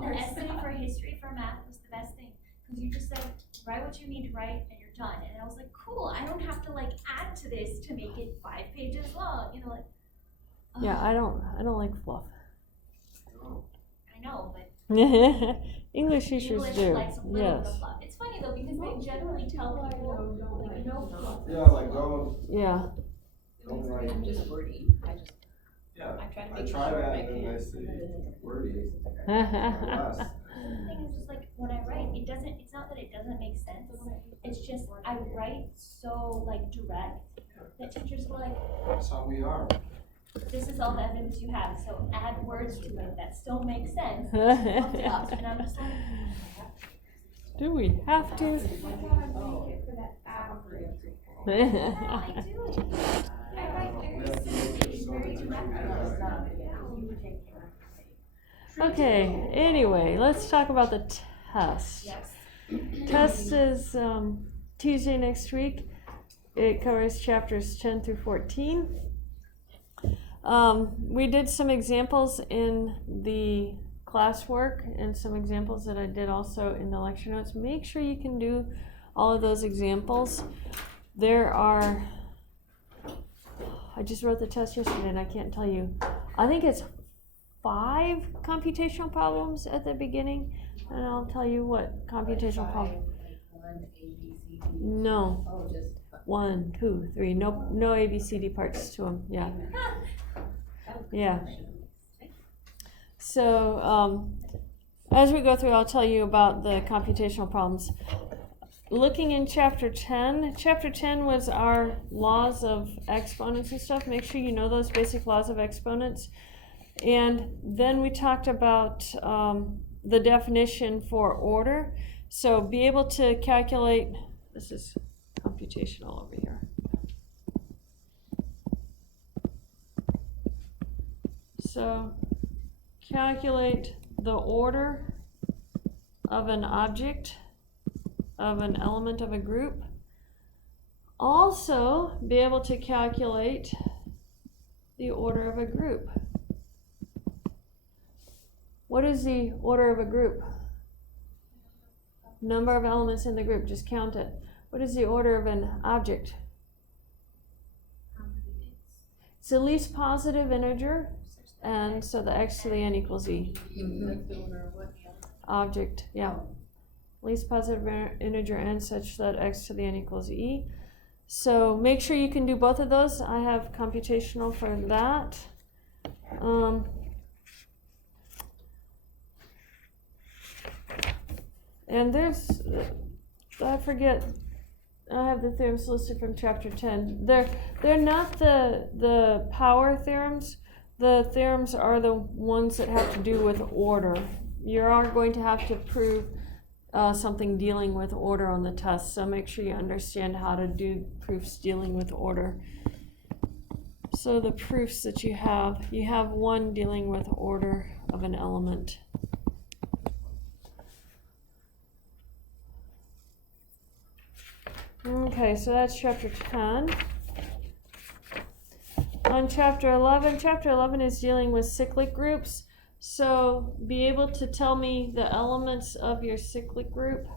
the essay for history for math was the best thing, because you just said, write what you need to write and you're done. And I was like, cool, I don't have to like add to this to make it 5 pages long, you know, like. Yeah, I don't like fluff. I know, but English teachers do. Likes a little bit of fluff. It's funny though, because they generally tell people, like, no fluff. Yeah, like go. Yeah. Don't write. I'm just wordy. Yeah. I try to I make try sure that I and then I can. say wordy. The thing is just like when I write, it's not that it doesn't make sense. It's just I write so like direct that teachers are like, That's how we are. this is all the evidence you have, so add words to it that still make sense. And I'm just like, do we have to? yeah, I do. I write very direct. Okay, anyway, let's talk about the test. Yes. Test is Tuesday next week. It covers chapters 10 through 14. We did some examples in the classwork and some examples that I did also in the lecture notes. Make sure you can do all of those examples. There are, I just wrote the test yesterday and I can't tell you, I think it's 5 computational problems at the beginning, and I'll tell you what computational problem. No. 1, 2, 3. No ABCD parts to them. Yeah. Yeah. So as we go through, I'll tell you about the computational problems. Looking in chapter 10. Chapter 10 was our laws of exponents and stuff. Make sure you know those basic laws of exponents. And then we talked about the definition for order. So be able to calculate, this is computational over here. So calculate the order of an object, of an element of a group. Also be able to calculate the order of a group. What is the order of a group? Number of elements in the group, just count it. What is the order of an object? It's the least positive integer, and so the x to the n equals e. Object, yeah. Least positive integer n such that x to the n equals e. So make sure you can do both of those. I have computational for that. And there's, I forget, I have the theorems listed from chapter 10. They're not the power theorems. The theorems are the ones that have to do with order. You are going to have to prove something dealing with order on the test, so make sure you understand how to do proofs dealing with order. So the proofs that you have one dealing with order of an element. Okay, so that's chapter 10. On chapter 11 is dealing with cyclic groups. So be able to tell me the elements of your cyclic group.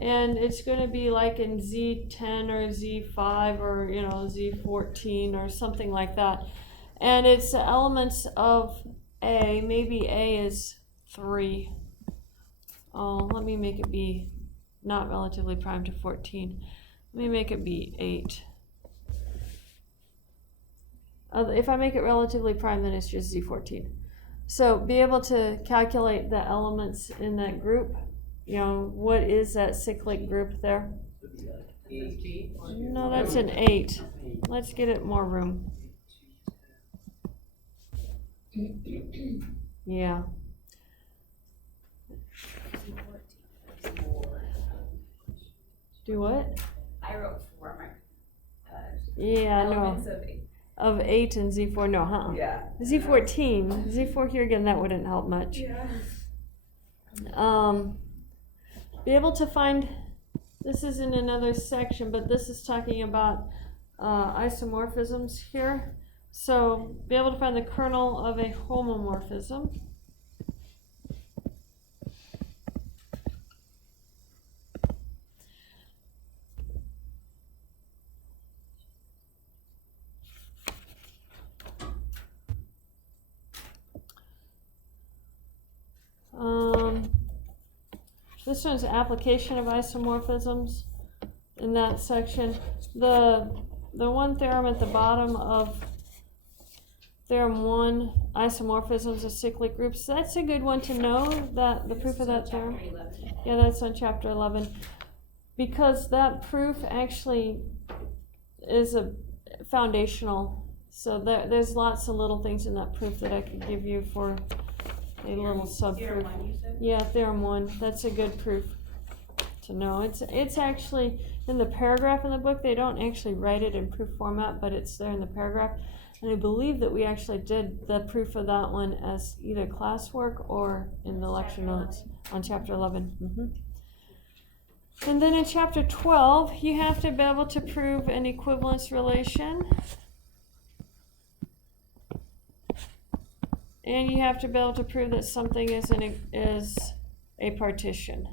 And it's going to be like in Z10 or Z5 or Z14 or something like that. And it's the elements of A. Maybe A is 3. Oh, let me make it be not relatively prime to 14. Let me make it be 8. If I make it relatively prime, then it's just Z14. So be able to calculate the elements in that group. What is that cyclic group there? No, that's an 8. Let's get it more room. Yeah. Do what? I wrote 4. Yeah, no. Of 8 and Z4, no, huh? Yeah. Z14. Z4 here again, that wouldn't help much. Yeah. Be able to find, this is in another section, but this is talking about isomorphisms here. So, be able to find the kernel of a homomorphism. This one's application of isomorphisms in that section. The one theorem at the bottom of theorem 1, isomorphisms of cyclic groups, that's a good one to know, that the proof of that theorem. Chapter 11. Yeah, that's on chapter 11. Because that proof actually is a foundational. So there's lots of little things in that proof that I could give you for a little sub Theorem proof. 1, you said? Yeah, theorem 1. That's a good proof to know. It's actually in the paragraph in the book. They don't actually write it in proof format, but it's there in the paragraph. And I believe that we actually did the proof of that one as either classwork or in the lecture notes on chapter 11. And then in chapter 12, you have to be able to prove an equivalence relation. And you have to be able to prove that something is a partition.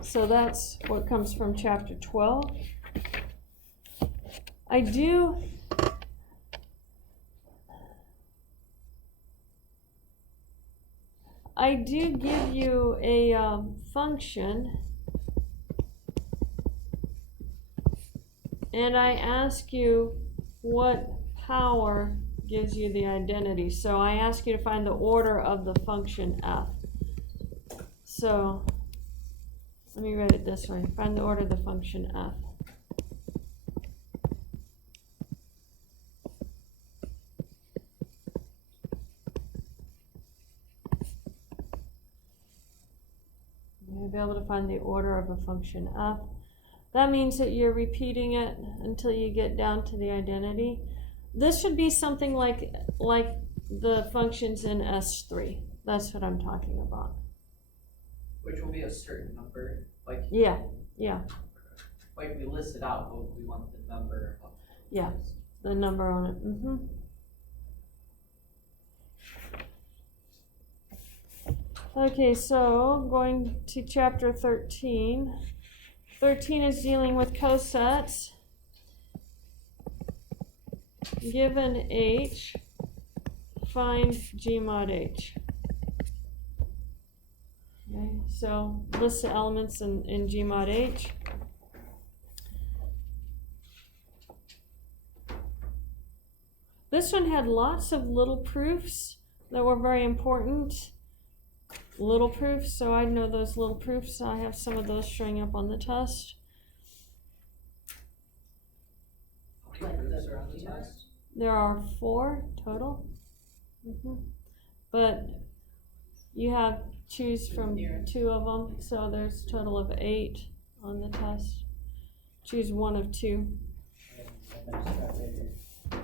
So that's what comes from chapter 12. I do give you a function, and I ask you what power gives you the identity. So I ask you to find the order of the function f. So let me write it this way. Find the order of the function f. You'll be able to find the order of a function f. That means that you're repeating it until you get down to the identity. This should be something like the functions in S3. That's what I'm talking about. Which will be a certain number, like Yeah. like we listed out, but we want the number of Yeah. The number on it. Okay, so going to chapter 13. 13 is dealing with cosets. Given H, find G mod H. Okay, so list the elements in G mod H. This one had lots of little proofs that were very important. Little proofs, so I know those little proofs. I have some of those showing up on the test. how many proofs are on the test? There are 4 total. But you have choose from 2 of them, so there's a total of 8 on the test. Choose one of 2.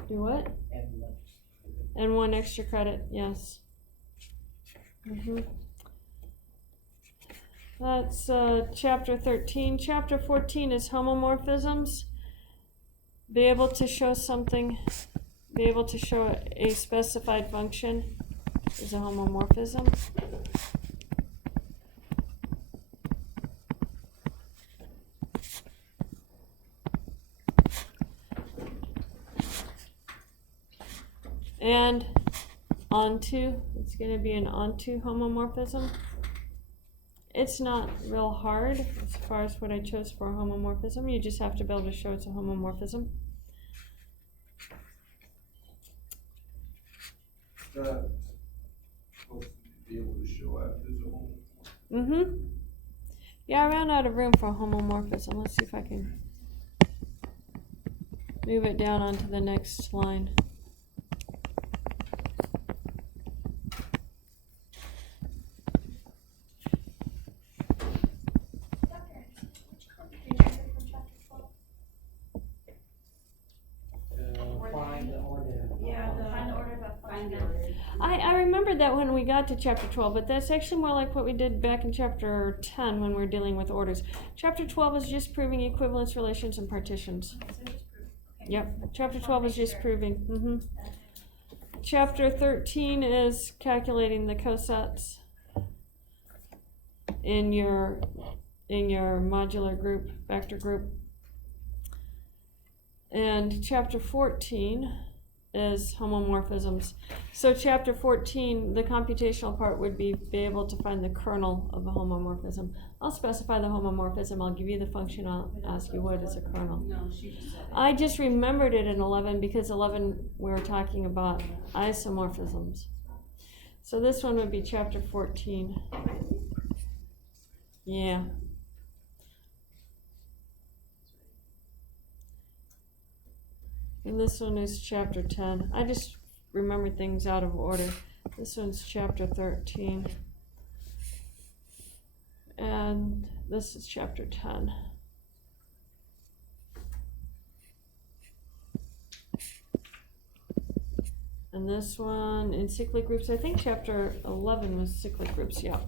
Do what? And 1 extra credit, yes. That's chapter 13. Chapter 14 is homomorphisms. Be able to show something, be able to show a specified function is a homomorphism. And onto, it's going to be an onto homomorphism. It's not real hard as far as what I chose for a homomorphism. You just have to be able to show it's a homomorphism. Supposed to be able to show after the homomorphism. Yeah, I ran out of room for a homomorphism. Let's see if I can move it down onto the next line. Which computation is it from chapter 12? Find the order. Yeah, Find the order of a Find function. the order. I remembered that when we got to chapter 12, but that's actually more like what we did back in chapter 10 when we were dealing with orders. Chapter 12 is just proving equivalence relations and partitions. So just prove. Okay. Yep, chapter 12 is just proving. Chapter 13 is calculating the cosets in your modular group, vector group. And chapter 14 is homomorphisms. So chapter 14, the computational part would be able to find the kernel of a homomorphism. I'll specify the homomorphism, I'll give you the function, I'll ask you what is a kernel. No, she just said it. I just remembered it in 11 because 11 we were talking about isomorphisms. So this one would be chapter 14. Yeah. And this one is chapter 10. I just remember things out of order. This one's chapter 13. And this is chapter 10. And this one in cyclic groups, I think chapter 11 was cyclic groups, yeah.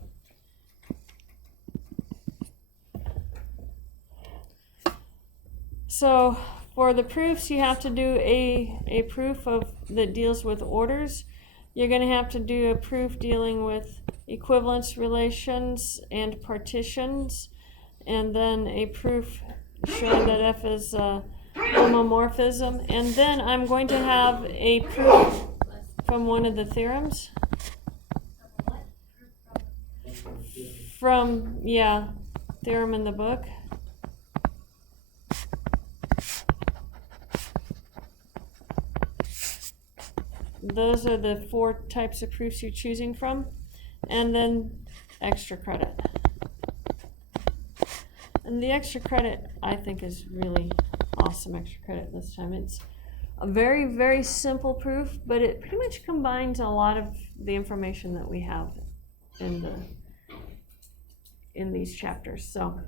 So for the proofs, you have to do a proof that deals with orders. You're going to have to do a proof dealing with equivalence relations and partitions, and then a proof showing that F is a homomorphism. And then I'm going to have a proof from one of the theorems. From, yeah, theorem in the book. Those are the 4 types of proofs you're choosing from, and then extra credit. And the extra credit, I think, is really awesome extra credit this time. It's a very, very simple proof, but it pretty much combines a lot of the information that we have in these chapters. So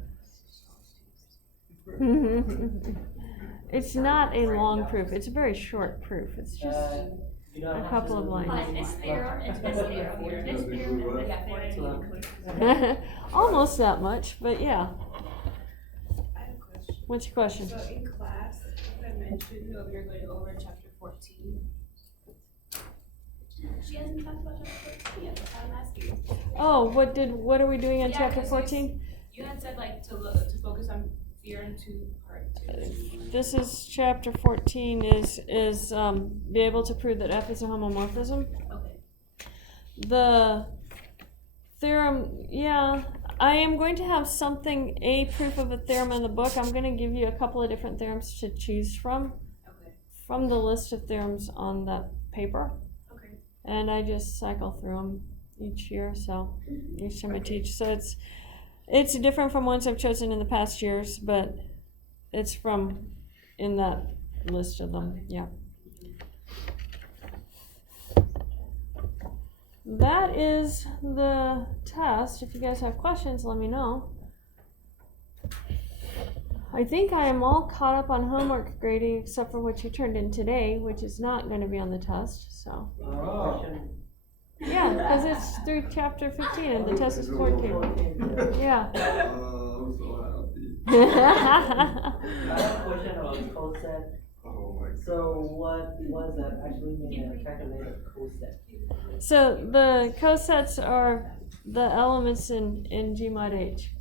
it's not a long proof. It's a very short proof. It's just a couple of lines. But this theorem and this theorem, this theorem and this theorem. Almost that much, but yeah. I have a question. What's your question? So in class, I mentioned that we were going over chapter 14. She hasn't talked about chapter 14 yet, that's why I'm asking. Oh, what are we doing in Yeah, chapter 'cause 14? You had said like to focus on theorem 2, part 2. This is chapter 14 is be able to prove that F is a homomorphism. Okay. The theorem, yeah, I am going to have something, a proof of a theorem in the book. I'm going to give you a couple of different theorems to choose from the list of theorems on that paper. Okay. And I just cycle through them each year, so each time I teach. So it's different from ones I've chosen in the past years, but it's from in that list of them, yeah. That is the test. If you guys have questions, let me know. I think I am all caught up on homework grading except for what you turned in today, which is not going to be on the test, so. Question. Yeah, because it's through chapter 15 and the test is 14. Yeah. I'm so happy. I have a question about coset. Oh my God. So what was that actually mean to calculate a coset? So the cosets are the elements in G mod H.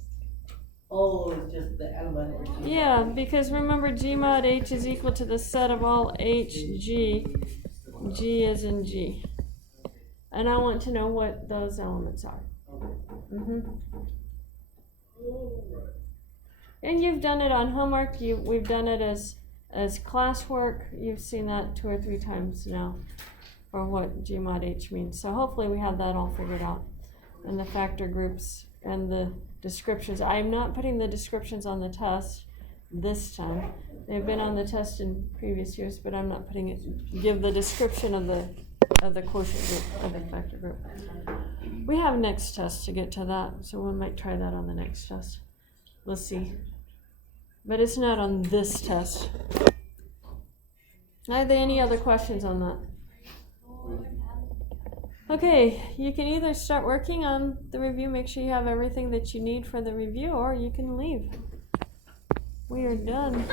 Oh, it's just the element. Yeah, because remember G mod H is equal to the set of all H, G. G is in G. And I want to know what those elements are. And you've done it on homework. We've done it as classwork. You've seen that 2 or 3 times now for what G mod H means. So hopefully we have that all figured out. And the factor groups and the descriptions. I'm not putting the descriptions on the test this time. They've been on the test in previous years, but I'm not putting it. Give the description of the quotient group, of the factor group. We have next test to get to that, so we might try that on the next test. Let's see. But it's not on this test. Are there any other questions on that? Okay, you can either start working on the review, make sure you have everything that you need for the review, or you can leave. We are done.